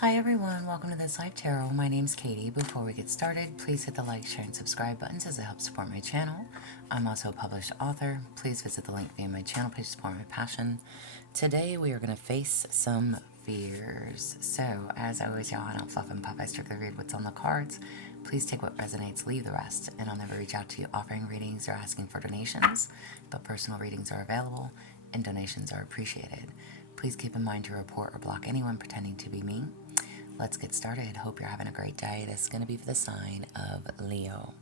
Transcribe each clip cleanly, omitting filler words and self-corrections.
Hi everyone, welcome to This Life Tarot. My name's Katie. Before we get started, please hit the like, share, and subscribe buttons as it helps support my channel. I'm also a published author. Please visit the link via my channel page to support my passion. Today we are going to face some fears. So, as always, y'all, I don't fluff and puff. I strictly read what's on the cards. Please take what resonates, leave the rest, and I'll never reach out to you offering readings or asking for donations, but personal readings are available and donations are appreciated. Please keep in mind to report or block anyone pretending to be me. Let's get started. Hope you're having a great day. This is going to be for the sign of Leo.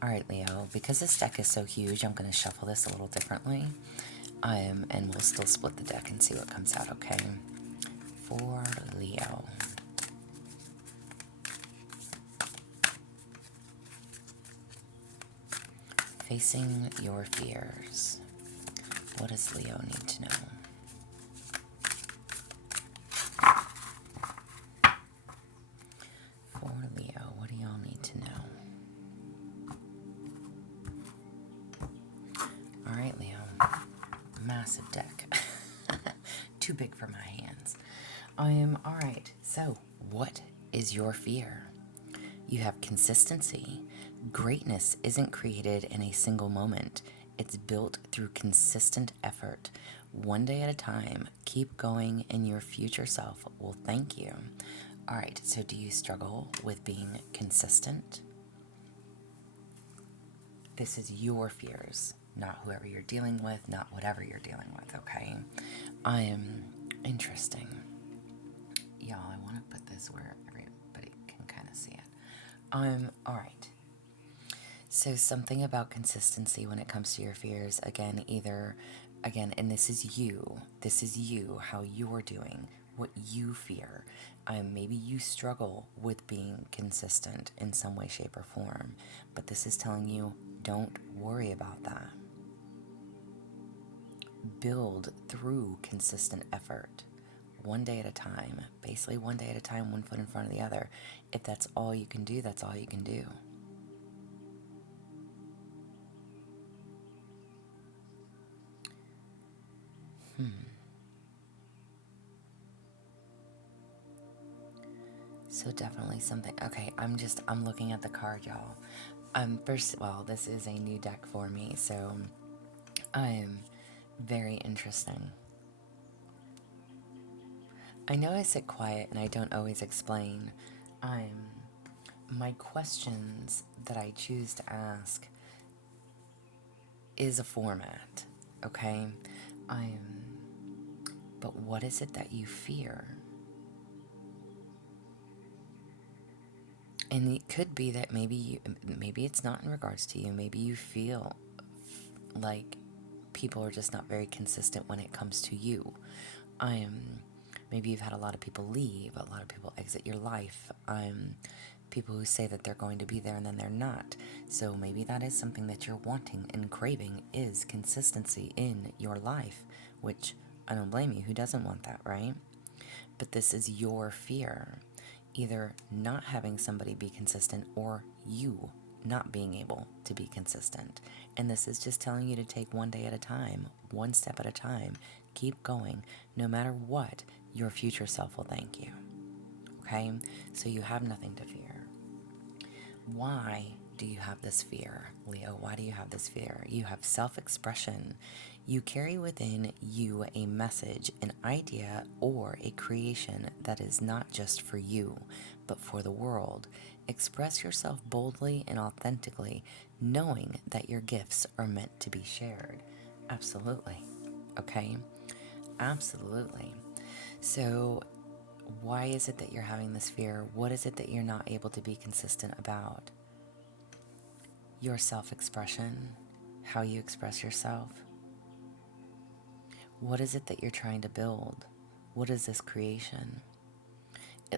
Alright, Leo, because this deck is so huge, I'm going to shuffle this a little differently. And we'll still split the deck and see what comes out, okay? For Leo. Facing your fears. What does Leo need to know? For Leo, what do y'all need to know? Alright, Leo. Massive deck. Too big for my hands. Alright, so what is your fear? You have consistency. Greatness isn't created in a single moment. It's built through consistent effort. One day at a time. Keep going and your future self will thank you. Alright, so do you struggle with being consistent? This is your fears, not whoever you're dealing with, not whatever you're dealing with, okay? Interesting. Y'all, I want to put this where everybody can kind of see it. Alright. So something about consistency when it comes to your fears, again, and this is you, how you're doing, what you fear. Maybe you struggle with being consistent in some way, shape, or form, but this is telling you, don't worry about that. Build through consistent effort, one day at a time, basically one day at a time, one foot in front of the other. If that's all you can do, that's all you can do. So definitely something. Okay, I'm looking at the card, y'all. First of all, this is a new deck for me, so very interesting. I know I sit quiet and I don't always explain. My questions that I choose to ask is a format, okay? But what is it that you fear? And it could be that maybe it's not in regards to you. Maybe you feel like people are just not very consistent when it comes to you. Maybe you've had a lot of people leave, a lot of people exit your life. People who say that they're going to be there and then they're not. So maybe that is something that you're wanting and craving, is consistency in your life, which I don't blame you. Who doesn't want that, right? But this is your fear. Either not having somebody be consistent or you not being able to be consistent. And this is just telling you to take one day at a time, one step at a time. Keep going. No matter what, your future self will thank you. Okay? So you have nothing to fear. Why do you have this fear, Leo? Why do you have this fear? You have self-expression. You carry within you a message, an idea, or a creation that is not just for you, but for the world. Express yourself boldly and authentically, knowing that your gifts are meant to be shared. Absolutely. Okay? Absolutely. So, why is it that you're having this fear? What is it that you're not able to be consistent about? Your self-expression, how you express yourself. What is it that you're trying to build? What is this creation?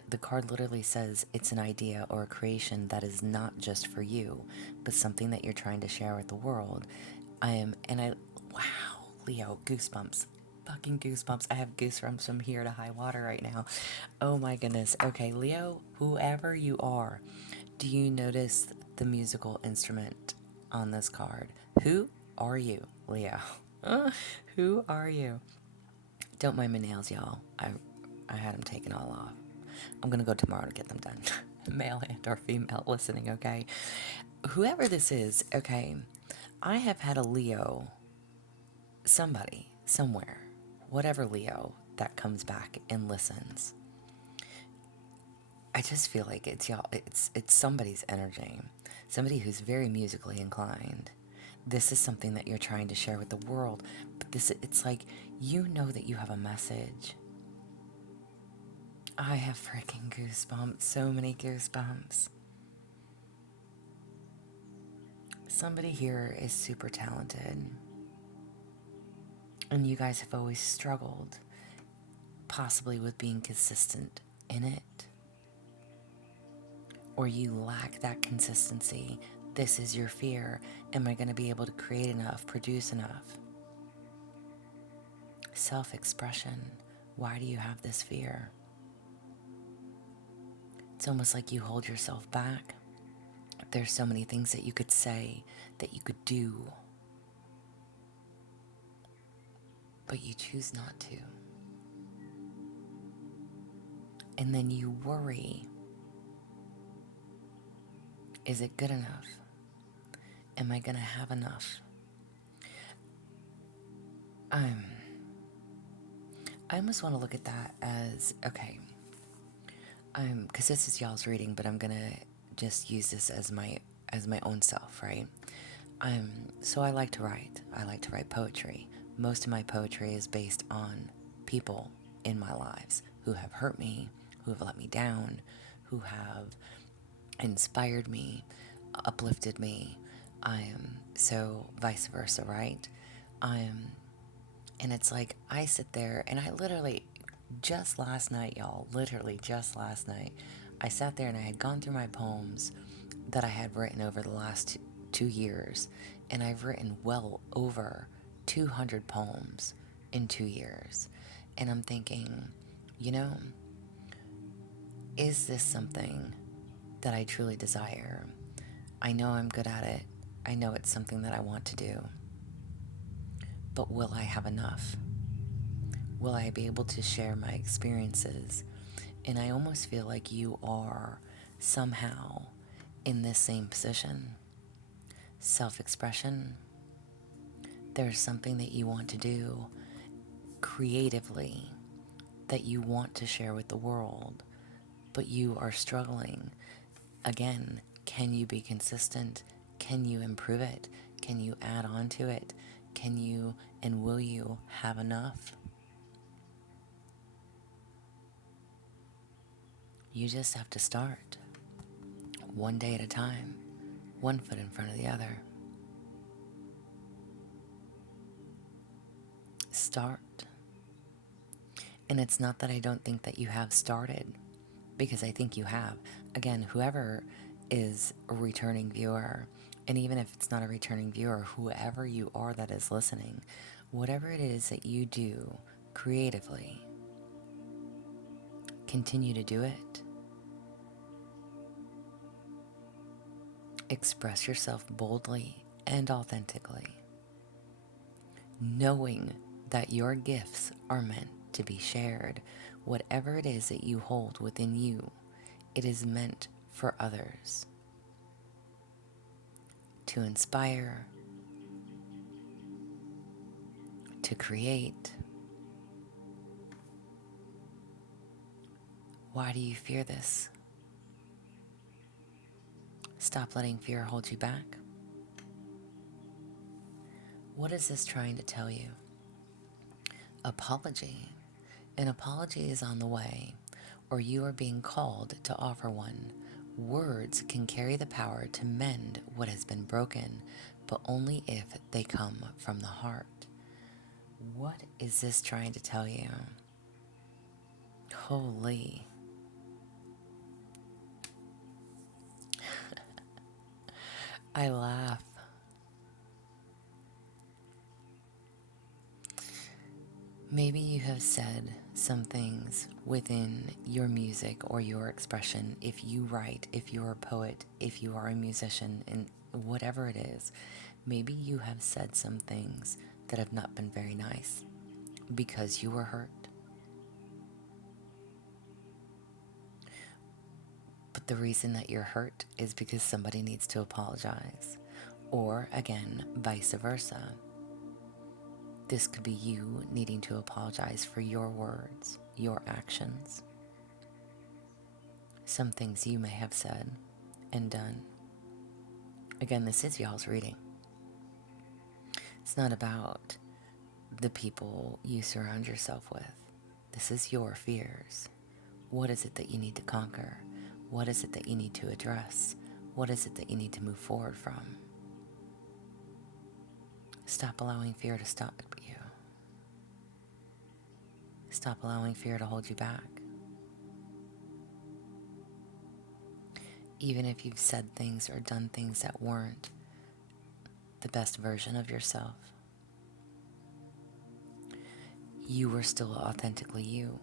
The card literally says it's an idea or a creation that is not just for you, but something that you're trying to share with the world. Wow, Leo, goosebumps. Fucking goosebumps. I have goosebumps from here to high water right now. Oh my goodness. Okay, Leo, whoever you are, do you notice the musical instrument on this card? Who are you, Leo? Who are you? Don't mind my nails, y'all. I had them taken all off. I'm going to go tomorrow to get them done. Male and or female listening, okay? Whoever this is, okay, I have had a Leo, somebody, somewhere, whatever Leo that comes back and listens. I just feel like it's y'all, it's somebody's energy, somebody who's very musically inclined. This is something that you're trying to share with the world, but it's like you know that you have a message. I have freaking goosebumps, so many goosebumps. Somebody here is super talented, and you guys have always struggled, possibly with being consistent in it, or you lack that consistency. This is your fear. Am I going to be able to create enough, produce enough? Self-expression. Why do you have this fear? It's almost like you hold yourself back. There's so many things that you could say, that you could do, but you choose not to. And then you worry. Is it good enough? Am I going to have enough? I almost want to look at that as, okay, because this is y'all's reading, but I'm going to just use this as my own self, right? So I like to write. I like to write poetry. Most of my poetry is based on people in my lives who have hurt me, who have let me down, who have inspired me, uplifted me. So vice versa, right? And it's like I sit there and I literally, just last night, y'all, literally just last night, I sat there and I had gone through my poems that I had written over the last 2 years, and I've written well over 200 poems in 2 years. And I'm thinking, you know, is this something that I truly desire? I know I'm good at it. I know it's something that I want to do. But will I have enough? Will I be able to share my experiences? And I almost feel like you are somehow in this same position. Self-expression. There's something that you want to do creatively that you want to share with the world, but you are struggling. Again, can you be consistent? Can you improve it? Can you add on to it? Can you and will you have enough? You just have to start. One day at a time. One foot in front of the other. Start. And it's not that I don't think that you have started, because I think you have. Again, whoever is a returning viewer, and even if it's not a returning viewer, whoever you are that is listening, whatever it is that you do creatively, continue to do it. Express yourself boldly and authentically, knowing that your gifts are meant to be shared. Whatever it is that you hold within you, it is meant for others to inspire, to create. Why do you fear this? Stop letting fear hold you back. What is this trying to tell you? Apology. An apology is on the way, or you are being called to offer one. Words can carry the power to mend what has been broken, but only if they come from the heart. What is this trying to tell you? Holy. I laugh. Maybe you have said some things within your music or your expression. If you write, if you're a poet, if you are a musician, and whatever it is, maybe you have said some things that have not been very nice because you were hurt. The reason that you're hurt is because somebody needs to apologize. Or, again, vice versa. This could be you needing to apologize for your words, your actions, some things you may have said and done. Again, this is y'all's reading. It's not about the people you surround yourself with. This is your fears. What is it that you need to conquer? What is it that you need to address? What is it that you need to move forward from? Stop allowing fear to stop you. Stop allowing fear to hold you back. Even if you've said things or done things that weren't the best version of yourself, you were still authentically you.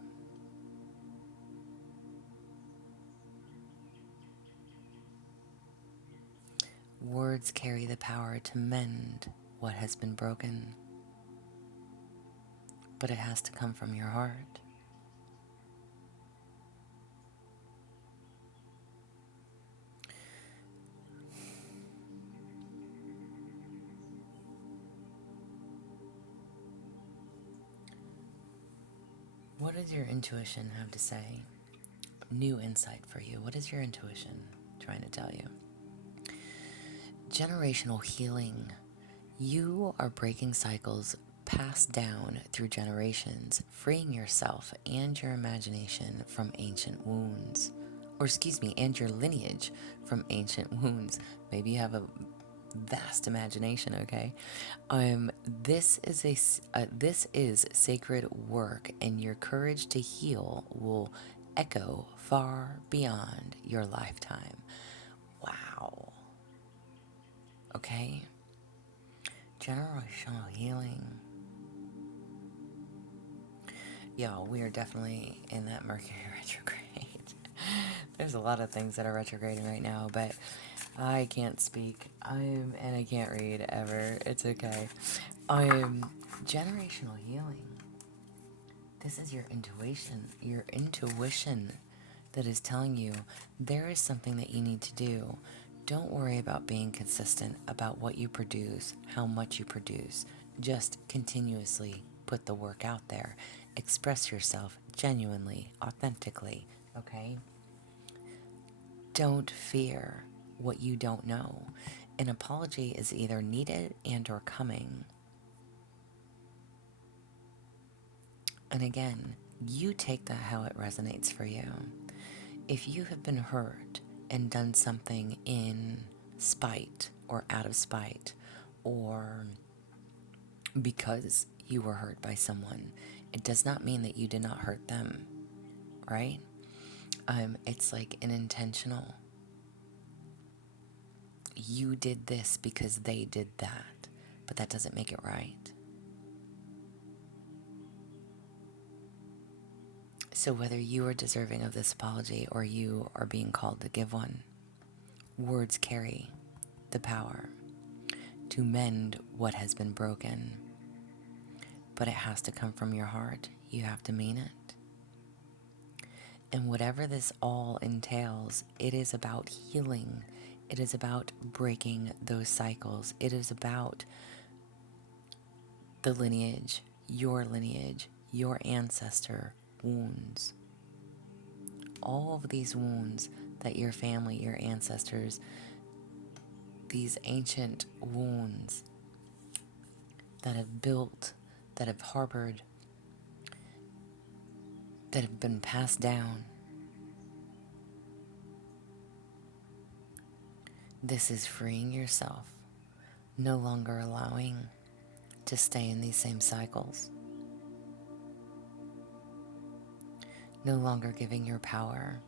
Words carry the power to mend what has been broken, but it has to come from your heart. What does your intuition have to say? New insight for you. What is your intuition trying to tell you? Generational healing. You are breaking cycles passed down through generations, freeing yourself and your imagination from ancient wounds. And your lineage from ancient wounds. Maybe you have a vast imagination, okay? This is sacred work, and your courage to heal will echo far beyond your lifetime. Wow. Okay? Generational healing. Y'all, we are definitely in that Mercury retrograde. There's a lot of things that are retrograding right now, but I can't speak. And I can't read ever. It's okay. Generational healing. This is your intuition. Your intuition that is telling you there is something that you need to do. Don't worry about being consistent about what you produce, how much you produce. Just continuously put the work out there. Express yourself genuinely, authentically, okay? Don't fear what you don't know. An apology is either needed and or coming. And again, you take that how it resonates for you. If you have been hurt and done something in spite or out of spite, or because you were hurt by someone, it does not mean that you did not hurt them, right? It's like an intentional. You did this because they did that, but that doesn't make it right. So whether you are deserving of this apology or you are being called to give one, words carry the power to mend what has been broken. But it has to come from your heart. You have to mean it. And whatever this all entails, it is about healing. It is about breaking those cycles. It is about the lineage, your ancestor wounds. All of these wounds that your family, your ancestors, these ancient wounds that have built, that have harbored, that have been passed down. This is freeing yourself, no longer allowing to stay in these same cycles, no longer giving your power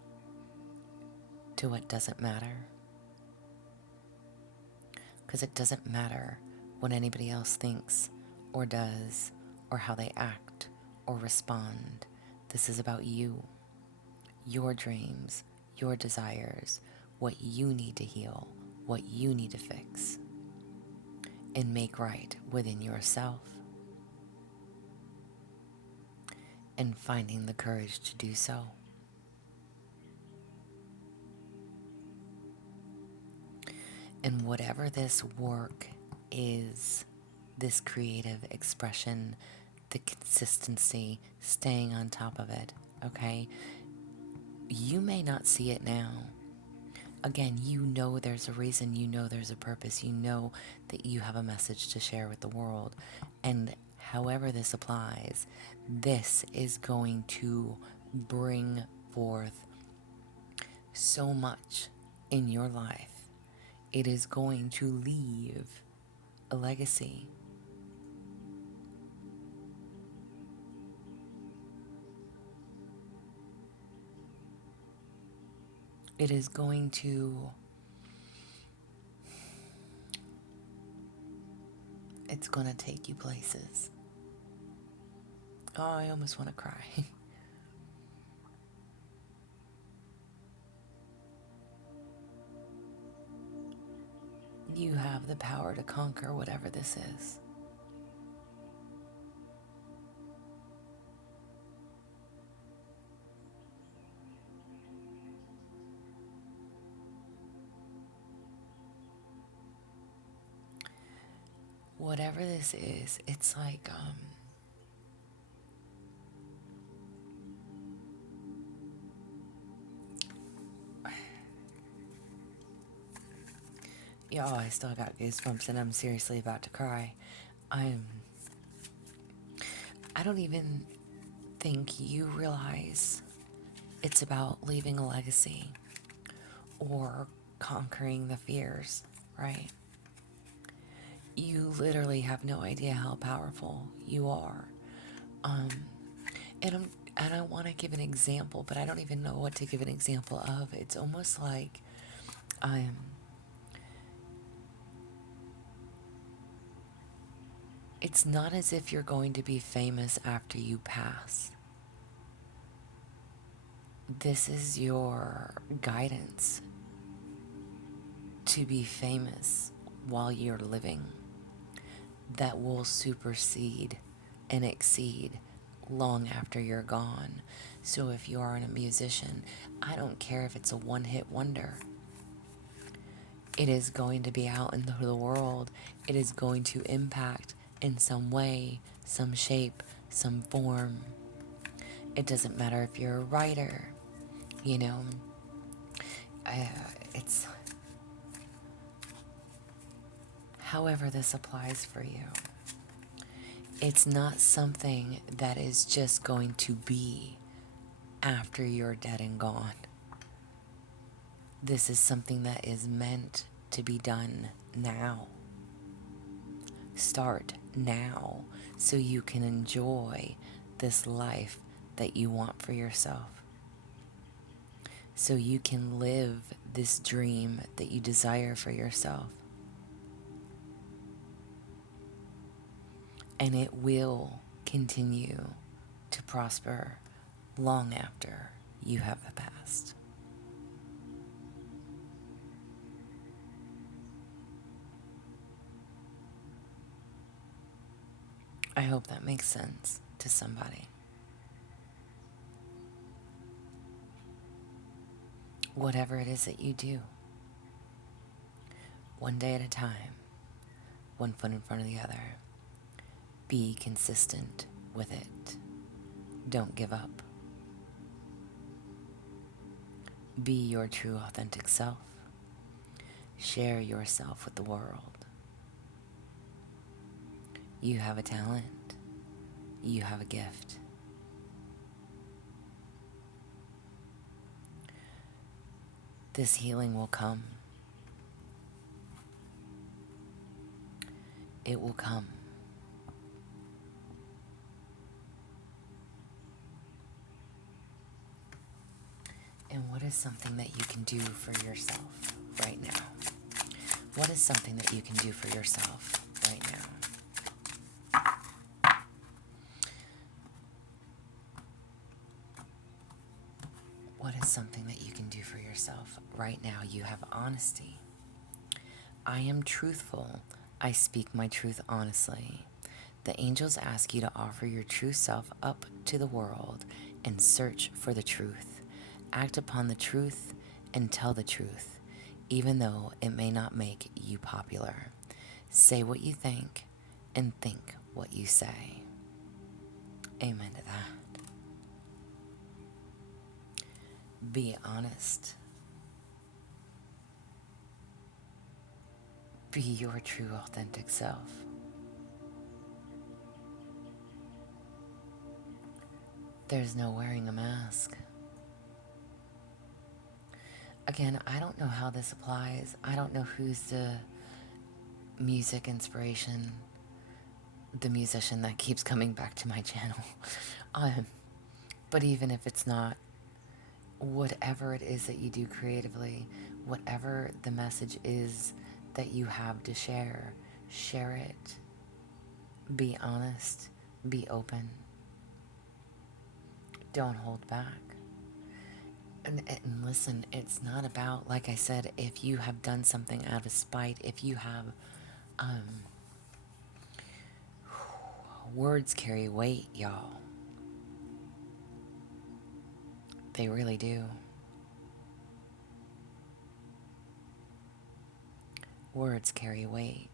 to what doesn't matter. Because it doesn't matter what anybody else thinks or does or how they act or respond. This is about you, your dreams, your desires, what you need to heal, what you need to fix and make right within yourself. And finding the courage to do so. And whatever this work is, this creative expression, the consistency, staying on top of it, okay? You may not see it now. Again, you know there's a reason, you know there's a purpose, you know that you have a message to share with the world. And however this applies, this is going to bring forth so much in your life. It is going to leave a legacy. It is going to, it's going to take you places. Oh, I almost want to cry. You have the power to conquer whatever this is. Whatever this is, it's like, y'all, I still got goosebumps and I'm seriously about to cry. I don't even think you realize it's about leaving a legacy or conquering the fears, right? You literally have no idea how powerful you are. And I want to give an example, but I don't even know what to give an example of. It's almost like it's not as if you're going to be famous after you pass. This is your guidance to be famous while you're living that will supersede and exceed long after you're gone. So if you are a musician, I don't care if it's a one-hit wonder. It is going to be out into the world. It is going to impact in some way, some shape, some form. It doesn't matter if you're a writer, you know. It's however this applies for you. It's not something that is just going to be after you're dead and gone. This is something that is meant to be done now. Start now so you can enjoy this life that you want for yourself. So you can live this dream that you desire for yourself. And it will continue to prosper long after you have passed. I hope that makes sense to somebody. Whatever it is that you do, one day at a time, one foot in front of the other, be consistent with it. Don't give up. Be your true, authentic self. Share yourself with the world. You have a talent. You have a gift. This healing will come. It will come. And what is something that you can do for yourself right now? What is something that you can do for yourself right now? What is something that you can do for yourself right now? You have honesty. I am truthful. I speak my truth honestly. The angels ask you to offer your true self up to the world and search for the truth. Act upon the truth and tell the truth. even though it may not make you popular. Say what you think and think what you say. Amen to that. Be honest. Be your true, authentic self. There's no wearing a mask. Again, I don't know how this applies. I don't know who's the music inspiration, the musician that keeps coming back to my channel. But even if it's not, whatever it is that you do creatively, whatever the message is that you have to share, share it. Be honest. Be open. Don't hold back. And listen, it's not about, like I said, if you have done something out of spite, if you have, words carry weight, y'all. They really do. Words carry weight.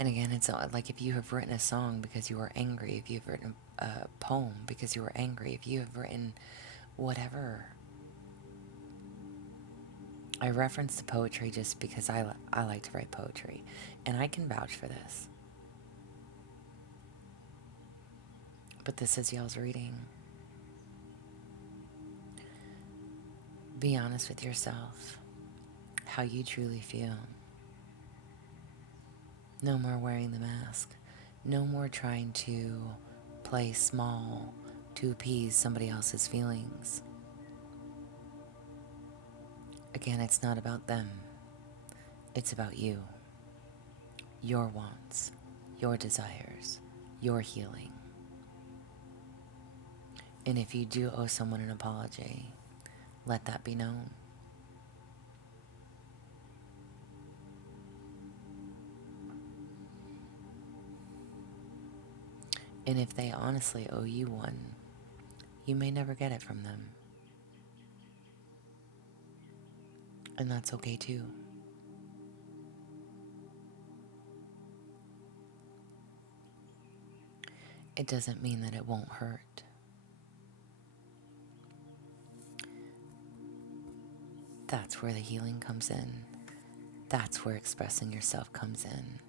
And again, it's like if you have written a song because you were angry, if you've written a poem because you were angry, if you have written whatever. I reference the poetry just because I like to write poetry, and I can vouch for this. But this is y'all's reading. Be honest with yourself, how you truly feel. No more wearing the mask. No more trying to play small to appease somebody else's feelings. Again, it's not about them. It's about you, your wants, your desires, your healing. And if you do owe someone an apology, let that be known. And if they honestly owe you one, you may never get it from them. And that's okay too. It doesn't mean that it won't hurt. That's where the healing comes in. That's where expressing yourself comes in.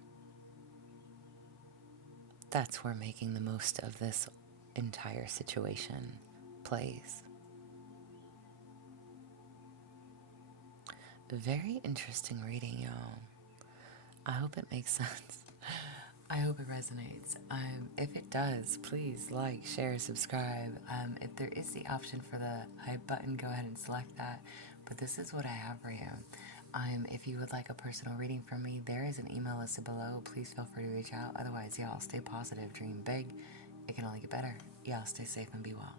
That's where making the most of this entire situation plays. Very interesting reading, y'all. I hope it makes sense. I hope it resonates. If it does, please like, share, subscribe. If there is the option for the hype button, go ahead and select that. But this is what I have for you. If you would like a personal reading from me, there is an email listed below. Please feel free to reach out. Otherwise, y'all stay positive, dream big. It can only get better. Y'all stay safe and be well.